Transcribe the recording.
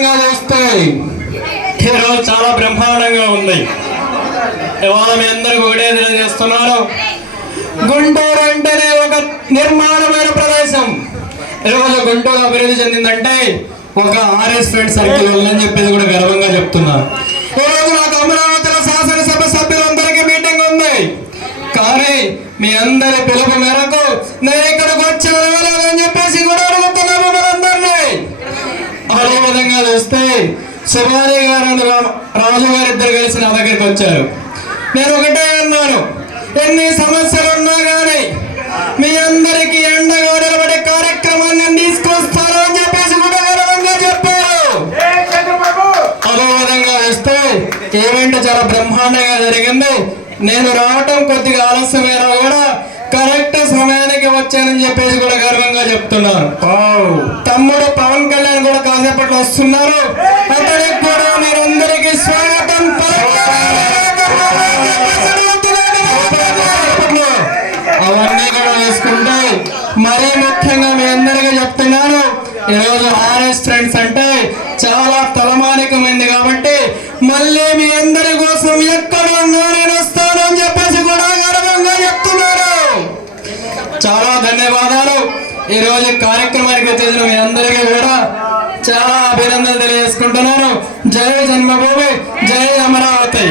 విధంగా చూస్తే ఈరోజు చాలా బ్రహ్మాండంగా ఉంది. ఇవాళ మీ అందరికి ఒకటే తెలియజేస్తున్నారు, గుంటూరు అంటేనే ఒక నిర్మాణమైన ప్రదేశం. ఈరోజు గుంటూరు అభివృద్ధి చెందిందంటే ఒక ఆర్ఎస్ ఫ్రెండ్ సర్కిల్ అని చెప్పేది కూడా గర్వంగా చెప్తున్నారు. ఈరోజు నాకు అమరావతిలో శాసనసభ సభ్యులందరికీ మీటింగ్ ఉంది, కానీ మీ అందరి పిలుపు మేరకు నేను ఇక్కడికి వచ్చాను అని చెప్పేసి కూడా అడుగుతున్నాను మనందరినీ. అదే విధంగా చూస్తే శివాజీ గారు రాజు గారు ఇద్దరు కలిసి నా దగ్గరికి వచ్చారు. నేను ఒకటే అన్నాను, ఎన్ని సమస్యలు ఉన్నా కానీ మీ అందరికీ ఎండగా నిలబడే కార్యక్రమాన్ని తీసుకొస్తాను అని చెప్పేసి కూడా గౌరవంగా చెప్పారు. అదే విధంగా వస్తే ఈవెంట్ చాలా బ్రహ్మాండంగా జరిగింది. నేను రావటం కొద్దిగా ఆలస్యమైనా కూడా కరెక్ట్ సమయానికి వచ్చానని చెప్పేసి కూడా గర్వంగా చెప్తున్నారు. తమ్ముడు పవన్ కళ్యాణ్ కూడా కాసేపట్లో వస్తున్నారు, అతనికి కూడా మీరందరికీ స్వాగతం. అవన్నీ కూడా వేసుకుంటే మరీ ముఖ్యంగా మీ అందరికీ చెప్తున్నాను, ఈరోజు ఆర్ఎస్ ఫ్రెండ్స్ అంటే చాలా తలమానికమైంది కాబట్టి మళ్ళీ మీ అందరి కోసం ఎక్కడ నేను వస్తాను అని చెప్పేసి కూడా గర్వంగా చెప్తున్నారు. చాలా ధన్యవాదాలు. ఈరోజు కార్యక్రమానికి వచ్చేసిన మీ అందరికీ కూడా చాలా అభినందనలు తెలియజేసుకుంటున్నాను. జై జన్మభూమి, జై అమరావతి.